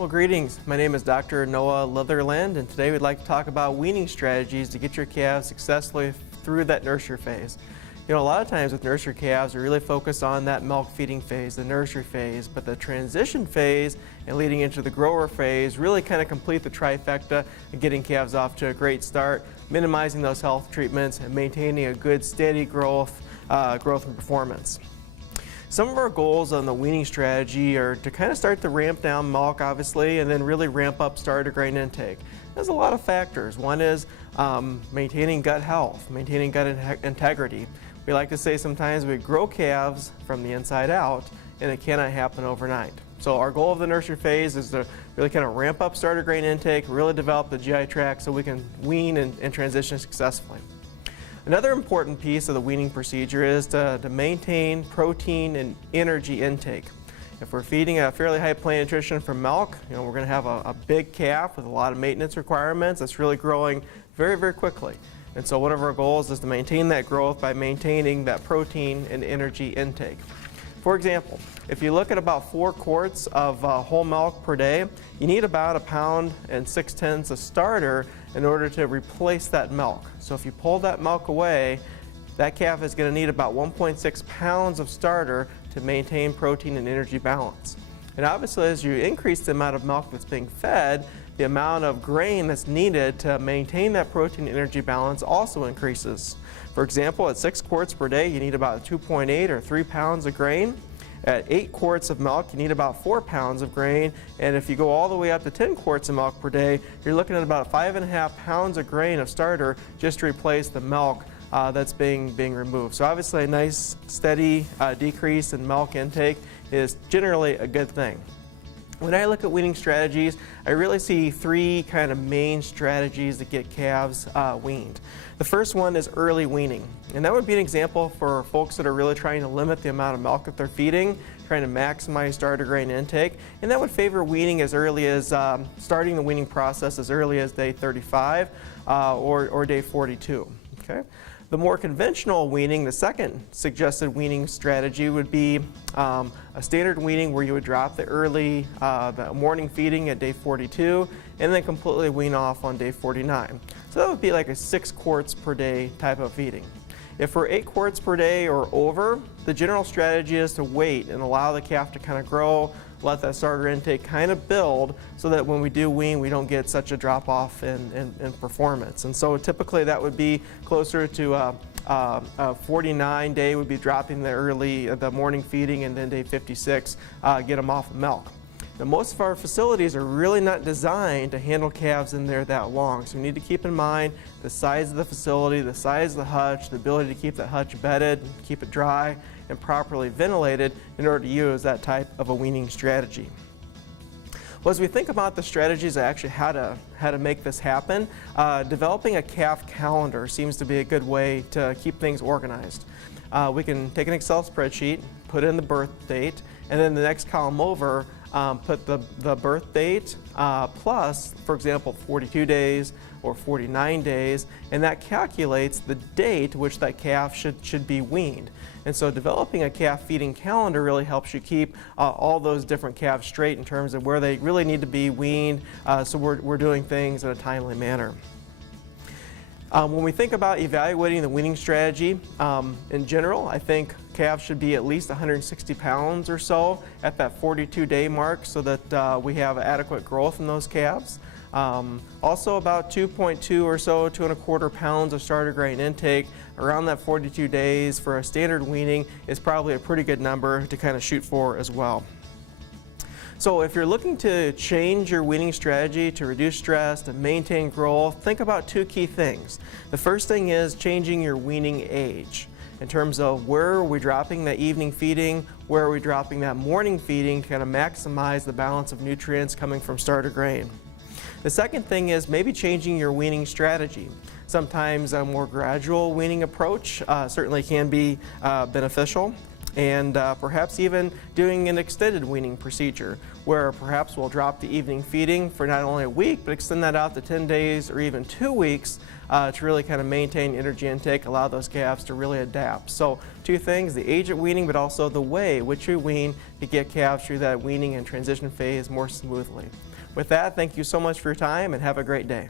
Well, greetings. My name is Dr. Noah Litherland, and today we'd like to talk about weaning strategies to get your calves successfully through that nursery phase. You know, a lot of times with nursery calves, we really focus on that milk feeding phase, the nursery phase, but the transition phase and leading into the grower phase really kind of complete the trifecta of getting calves off to a great start, minimizing those health treatments, and maintaining a good, steady growth and performance. Some of our goals on the weaning strategy are to kind of start to ramp down milk, obviously, and then really ramp up starter grain intake. There's a lot of factors. One is maintaining gut health, maintaining gut integrity. We like to say sometimes we grow calves from the inside out, and it cannot happen overnight. So our goal of the nursery phase is to really kind of ramp up starter grain intake, really develop the GI tract so we can wean and transition successfully. Another important piece of the weaning procedure is to maintain protein and energy intake. If we're feeding a fairly high plant nutrition from milk, you know, we're going to have a big calf with a lot of maintenance requirements that's really growing very, very quickly. And so one of our goals is to maintain that growth by maintaining that protein and energy intake. For example, if you look at about 4 quarts of whole milk per day, you need about 1 pound and 6/10 of starter in order to replace that milk. So if you pull that milk away, that calf is going to need about 1.6 pounds of starter to maintain protein and energy balance. And obviously, as you increase the amount of milk that's being fed, the amount of grain that's needed to maintain that protein and energy balance also increases. For example, at 6 quarts per day, you need about 2.8 or 3 pounds of grain. At 8 quarts of milk, you need about 4 pounds of grain. And if you go all the way up to 10 quarts of milk per day, you're looking at about 5.5 pounds of grain of starter just to replace the milk that's being removed. So obviously a nice steady decrease in milk intake is generally a good thing. When I look at weaning strategies, I really see 3 kind of main strategies to get calves weaned. The first one is early weaning, and that would be an example for folks that are really trying to limit the amount of milk that they're feeding, trying to maximize starter grain intake, and that would favor weaning as early as starting the weaning process as early as day 35 or day 42. Okay? The more conventional weaning, the second suggested weaning strategy would be a standard weaning where you would drop the morning feeding at day 42 and then completely wean off on day 49. So that would be like a 6 quarts per day type of feeding. If we're 8 quarts per day or over, the general strategy is to wait and allow the calf to kind of grow, let that starter intake kind of build so that when we do wean, we don't get such a drop off in performance. And so typically that would be closer to 49 day would be dropping the morning feeding, and then day 56 get them off of milk. Now, most of our facilities are really not designed to handle calves in there that long, so we need to keep in mind the size of the facility, the size of the hutch, the ability to keep that hutch bedded, keep it dry and properly ventilated in order to use that type of a weaning strategy. Well, as we think about the strategies of actually how to make this happen, developing a calf calendar seems to be a good way to keep things organized. We can take an Excel spreadsheet, put in the birth date, and then the next column over put the birth date plus, for example, 42 days or 49 days, and that calculates the date which that calf should be weaned. And so developing a calf feeding calendar really helps you keep all those different calves straight in terms of where they really need to be weaned, so we're doing things in a timely manner. When we think about evaluating the weaning strategy, in general, I think calves should be at least 160 pounds or so at that 42-day mark so that we have adequate growth in those calves. Also about 2.2 or so, 2.25 pounds of starter grain intake around that 42 days for a standard weaning is probably a pretty good number to kind of shoot for as well. So if you're looking to change your weaning strategy to reduce stress, to maintain growth, think about 2 key things. The first thing is changing your weaning age. In terms of where are we dropping that evening feeding, where are we dropping that morning feeding to kind of maximize the balance of nutrients coming from starter grain. The second thing is maybe changing your weaning strategy. Sometimes a more gradual weaning approach certainly can be beneficial. and perhaps even doing an extended weaning procedure where perhaps we'll drop the evening feeding for not only a week but extend that out to 10 days or even 2 weeks to really kind of maintain energy intake, allow those calves to really adapt. So two things, the age of weaning but also the way which we wean to get calves through that weaning and transition phase more smoothly. With that, thank you so much for your time and have a great day.